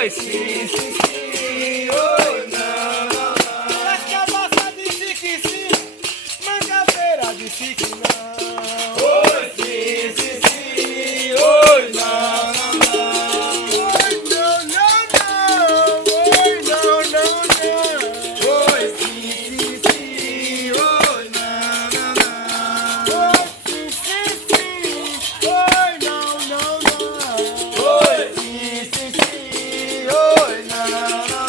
Oi, sim, sim, sim. Oi, não, não, não. As cabaças disse que sim, Mangabeira disse que não. Oi, sim, sim, sim. Oi, não, não, não. Oi, não, não, não. Oi, não, não, não. Oi, sim, sim, sim. Oi, não, não, não. Oi, sim, sim, sim. Oi, não, não, não. Oi, sim, sim, sim. Oi, não, não,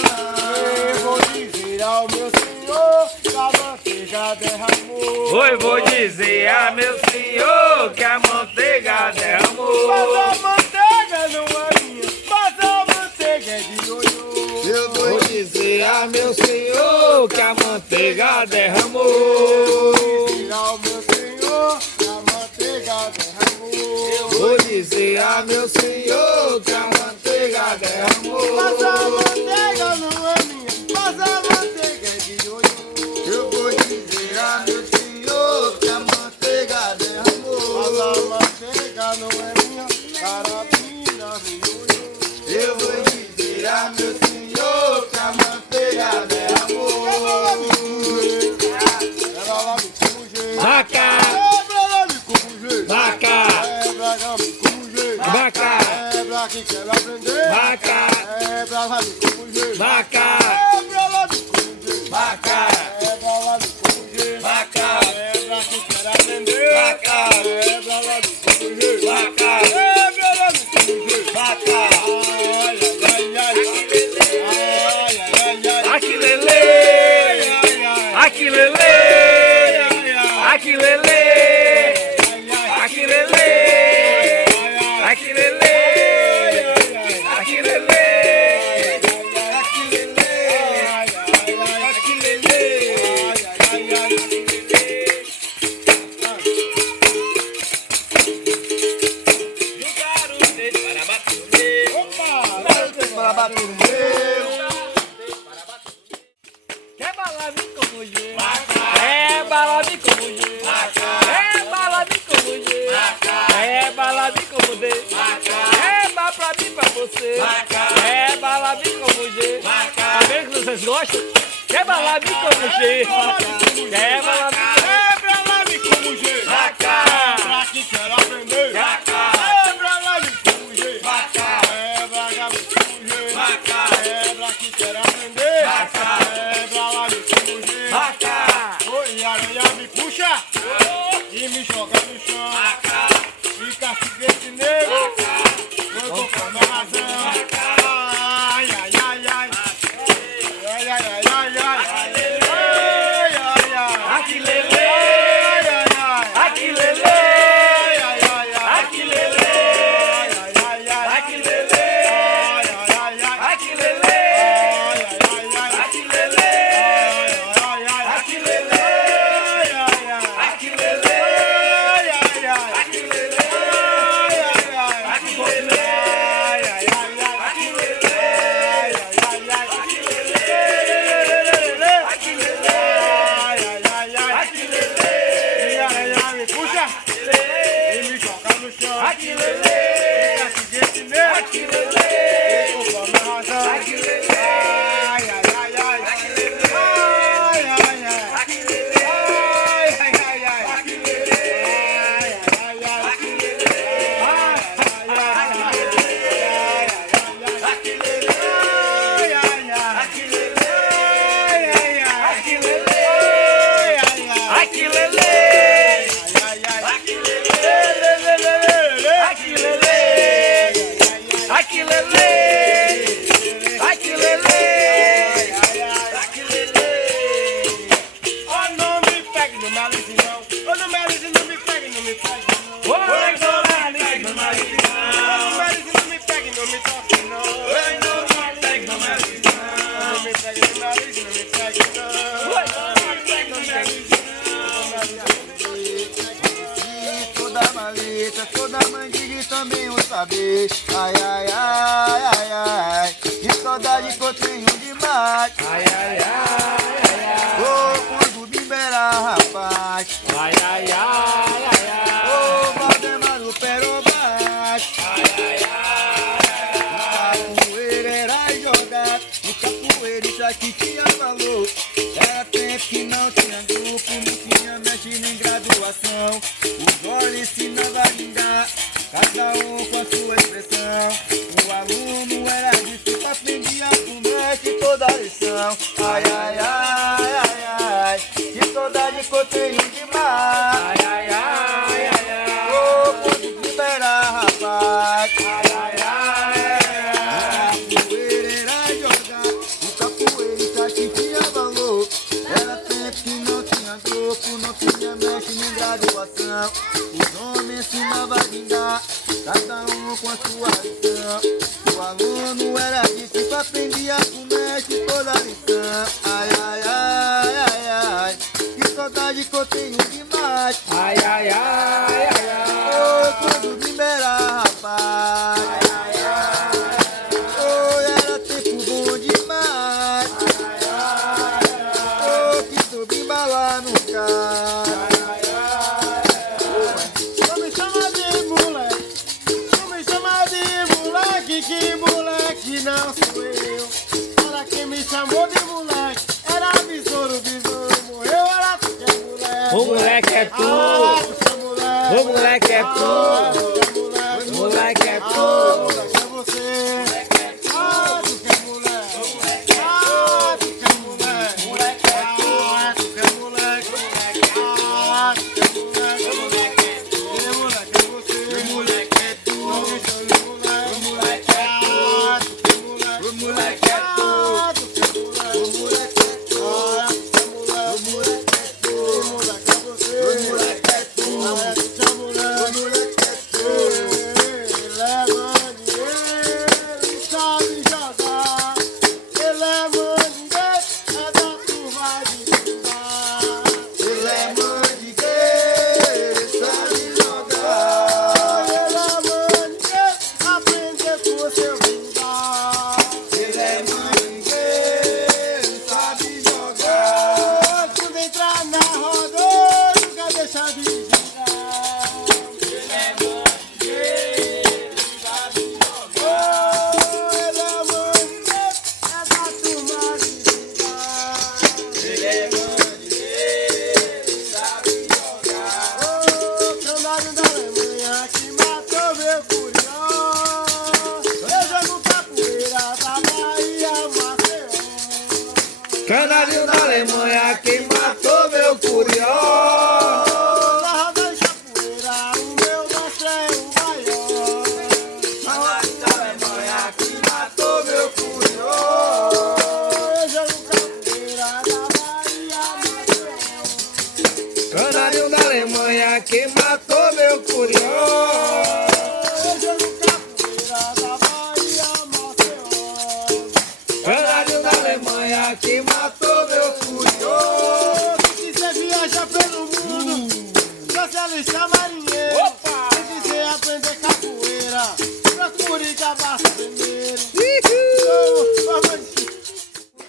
Eu não. vou dizer ao meu senhor que a manteiga derramou. Oi, vou dizer a meu senhor que a manteiga derramou. Mas a manteiga não é minha, mas a manteiga é de ioiô. Eu vou dizer a meu senhor que a manteiga derramou. Dizer ao meu senhor que a manteiga derramou. Vou dizer a meu senhor que a manteiga derramou. Mas a manteiga não é minha, mas a manteiga é de ioiô. Eu vou dizer a meu senhor que a manteiga derramou. Mas a manteiga não é minha, carabina de ioiô. Eu vou dizer a meu senhor que a manteiga derramou. Ela lá me comuje. Vaca, Quebra lá me comuje. vaca, Quebra lá me comuje. vaca, Quebra que quer aprender. vaca, Quebra lá me comuje. vaca, Quebra lá me comuje. vaca, Quebra lá me comuje. vaca, Quebra que quer aprender. vaca, Quebra lá me comuje. vaca, Quebra lá me comuje. vaca. Ai, ai, ai, ai. Ai, ai, ai, ai. Aqui lele, Ai, ai. aqui lele, aqui lele, aqui lele, aqui lele, aqui lele, aqui lele. Jogaram o dedo para bater Para bater no meu. Quer balame com mulher? É balame com mulher. É balame com mulher. É balame com mulher. É bala pra mim, pra você. É balame com mulher. Tá vendo que vocês gostam? Quer balame com mulher? Quer balame Quebra lá me comuje. Pra que quer aprender. Quebra lá me comuje. Quebra lá me comuje. Quebra que quer aprender. Quebra lá me comuje. Oi, aranha me puxa e me joga no chão. Fica foguete negro, eu tô com a minha razão. Ai, ai, ai, ai. Ai, ai, ai, ai, ai. Ai, ai, ai. Aqui lele, Ai, ai, ai. aqui lele, Ai, ai, ai, ai. aqui lele, Ai, ai, ai, ai. aqui lele, Ai, ai, ai, ai. aqui lele, Ai, ai, ai, ai. aqui lele, Ai, ai, ai. aqui lele, Ai, ai, ai. aqui lele, Ai, ai, ai. aqui lele, Ai, ai, ai. aqui lele, Ai, ai, ai, ai. aqui lele, Ai, ai, ai, ai. aqui lele, aqui lele, Ai, ai, ai, ai. aqui lele, E a aranha me puxa e me joga no chão. aqui lele, Fica foguete negro, aqui lele, eu tô com a minha razão. aqui lele, Ai, ai, ai, ai. aqui lele, Ai, ai, ai. aqui lele, Ai, ai, ai, ai. aqui lele, Ai, ai, ai. aqui lele, Ai, ai, ai. aqui lele, Ai, ai, ai. aqui lele, Ai, ai, ai. aqui lele, Ai, ai, ai. aqui lele, Ai, ai, ai. aqui lele, Lê, lê, lê, lê, lê. aqui lele, aqui lele, aqui lele, aqui lele. Oh, não me pegue no nariz, não. Oh, no nariz, não me pegue, não me pegue, não. Oi, não me pegue no nariz, Oh, no não. nariz, não me pegue, não me toque, não. Oi, não me pegue no nariz, Não não. me pegue no nariz, não me pegue, não. Oi, não me pegue no nariz, Toda maleta, toda mandiga e também o saber. Ai, ai, ai, ai, ai. Que saudade que eu tenho demais. ai, ai, ai, ai, Oh, quando me beira, rapaz. ai, ai, ai, ai, ai. Oh, Valdemar do Perobás. Ai, ai, ai, ai, ai. Capoeira era não tinha mexe nem graduação. Os olhos ensinava a vingar, cada um com a sua expressão. O aluno era difícil, aprendia com mestre toda a lição. Ai, ai, ai, ai, ai, que saudade que eu tenho demais. Ai, ai, ai, ai, ai. Oh, quando liberar, rapaz. Ai, ai, ai, ai. Capoeira era jogar, o capoeirista que tinha valor. Era tempo que não tinha grupo, não tinha mestre nem graduação. Os homens ensinavam a vingar, cada um com a sua lição. O aluno era discípulo, aprendia com mestre toda a lição. Ai, ai, ai, ai, ai, que saudade que eu tenho demais. Ai, ai, ai, ai, ai. Oh, quando liberar, rapaz. Ai, ai, ai. Oh, era tempo bom demais. Oh, que subimba lá no carro. Não me chama de moleque, não me chama de moleque, que moleque não sou eu. Para quem me chamou de moleque, era besouro, besouro morreu, era tu que é moleque. O moleque é Ah, tu. tu que é moleque. O moleque é tu. Ah, tu que é moleque. O moleque é Ah, tu. moleque é você. Ah, tu que é moleque. Ah, tu que é moleque. Ah, tu que é moleque. Ah, tu que é moleque. E moleque é você. Moleque é tu, Não me chame de moleque. moleque é Ah, tu que é moleque. o moleque é tu, Ah, tu que é moleque. o moleque é tu, Ah, tu que é moleque. o moleque é tu, E moleque é você. o moleque é tu, Ah, tu que é o moleque. moleque é tu. Ele é maninheiro, ele sabe jogar. Ele é maninheiro, é da turma de Timbá. Ele é mandigueiro, ele sabe jogar. Ele é maninheiro, aprender com seu Timbá. Ele é mandigueiro, sabe jogar. Quando entrar na roda, nunca deixa de girar. Ele é maninheiro, sabe jogar. Ele é maninheiro, é da turma de Timbá. Ele é mandigueiro, sabe jogar. Ô, canário da Alemanha que matou meu curió. Eu jogo capoeira da Bahia, Maceió. Canário da Alemanha que matou meu curió. Na roda de capoeira, o meu mestre é o maior. Canário da Alemanha que matou meu curió. Eu jogo capoeira da Bahia, Maceió. Canário da Alemanha que matou meu curió. Eu jogo capoeira da Bahia, Maceió. Canário da Alemanha que matou meu curió. Se quiser viajar pelo mundo, socialista marinheiro. Opa! Se quiser aprender capoeira, procure Cabaça primeiro.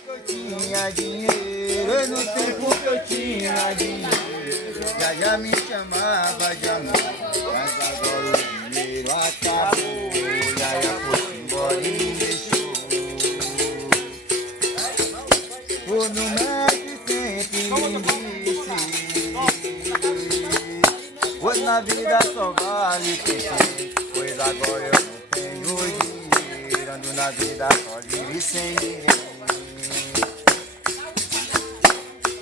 Eu tinha dinheiro, no tempo que eu tinha dinheiro, já me chamava de amor, mas agora o dinheiro acabou, já foi embora e me deixou. O no mestre sempre me disse, pois na vida só vale quem tem, pois agora eu não tenho dinheiro, ando na vida só livre sem ninguém.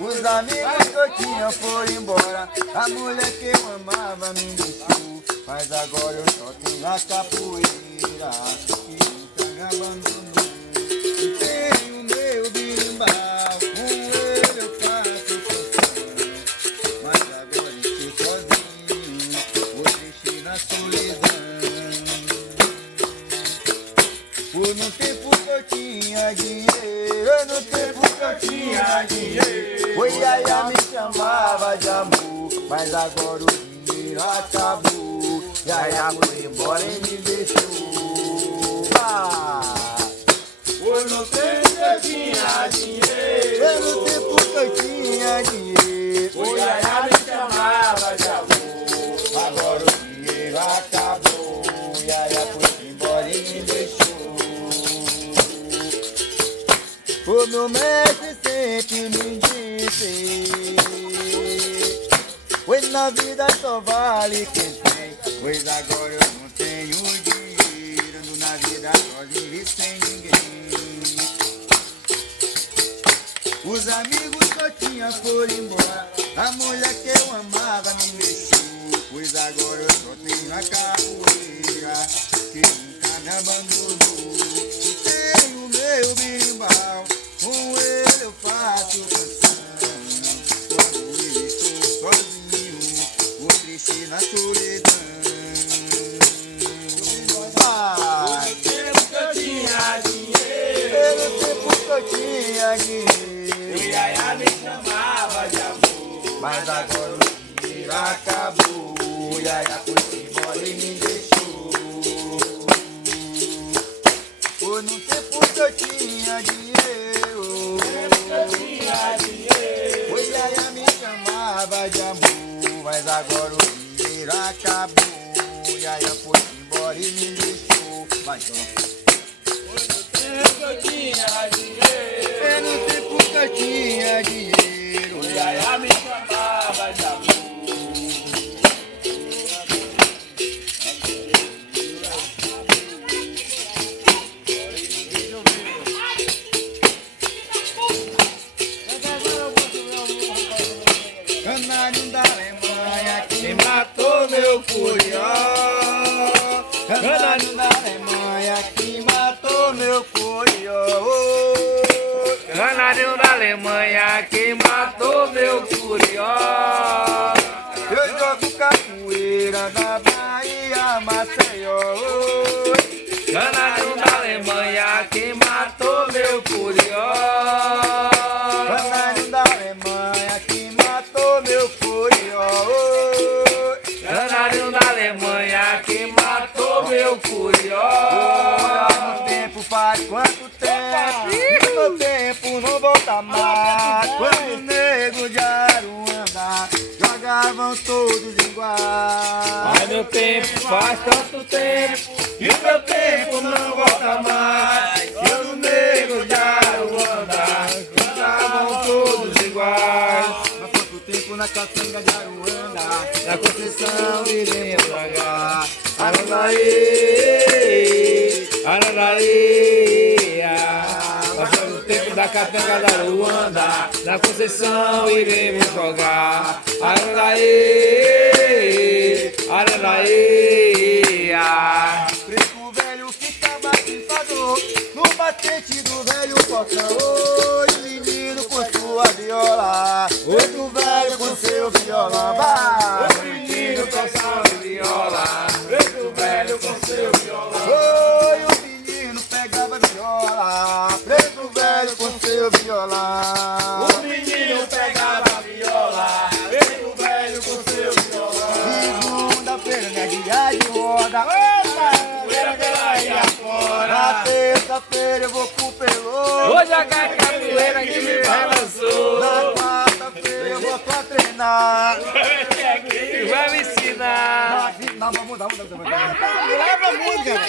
Os amigos que eu tinha foram embora, a mulher que eu amava me deixou, mas agora eu só tenho a capoeira que nunca me abandonou. E tenho meu birimbau, com ele eu faço canção, mas agora estou sozinho, vou triste na solidão. Por no tempo que eu tinha dinheiro, no tempo que eu tinha dinheiro, o Iaia me chamava de amor, mas agora o dinheiro acabou. Iaia foi embora e me deixou. Foi no tempo que eu tinha dinheiro. No tempo que eu tinha dinheiro, O Iaia me chamava de amor. agora o dinheiro acabou. Iaia foi embora e me deixou. O meu mestre sempre me disse, na vida só vale quem tem. Pois agora eu não tenho dinheiro, ando na vida sozinho e sem ninguém. Os amigos que eu tinha foram embora, a mulher que eu amava me deixou. Pois agora eu só tenho a capoeira, que nunca me abandonou. E tenho o meu berimbau, com ele eu faço canção. Quando eu estou sozinho, vou triste na solidão. Vai! Tempo que eu tinha dinheiro, Pelo tempo que eu tinha dinheiro, e aí me chamava de amor. mas agora o dinheiro acabou. E aí foi embora e me deixou. Foi no tempo que eu tinha dinheiro, pois e aí me chamava de amor. Mas agora o dinheiro acabou. E aí foi embora e me deixou. Vai, então. Tempo eu tinha dinheiro, É no tempo que eu tinha dinheiro, e aí me chamava de amor. canário da Alemanha que Quem matou meu curió, canário da Alemanha que matou meu curió. canário da Alemanha que matou meu curió. Eu jogo capoeira na Bahia, Maceió. Canário da Alemanha que matou meu curió. Canário da Alemanha que matou meu curió. Canário da Alemanha que matou meu curió. Quanto tempo faz, quanto tempo? E meu tempo não volta mais. Quando o nego de Aruanda jogavam todos iguais. Ai, meu tempo faz tanto tempo e o meu tempo não volta mais. Quando o negro de Aruanda jogavam todos iguais. Mas quanto tempo na caçanga de Aruanda, Na Conceição iremos jogar. Aranaí, Aranaí. Passando o tempo da Catanga da Aruanda, na Conceição iremos jogar. Aranaí, Aranaí. preto velho que tava triunfador no batente do velho portão. Oi, menino com sua viola, preto velho com seu violão. Vai! O menino com sua viola, preto velho com seu violão. Oi, o menino pegava viola, preto velho com seu violão. O menino pegava a viola, preto velho com seu violão. Segunda-feira, né, dia de roda. Poeira pela ilha Na fora. terça-feira eu vou pro Pelô. Hoje a capoeira que me balançou. Na quarta-feira eu vou pra treinar. Que vai me ensinar. Não, vamos mudar. Leva a música.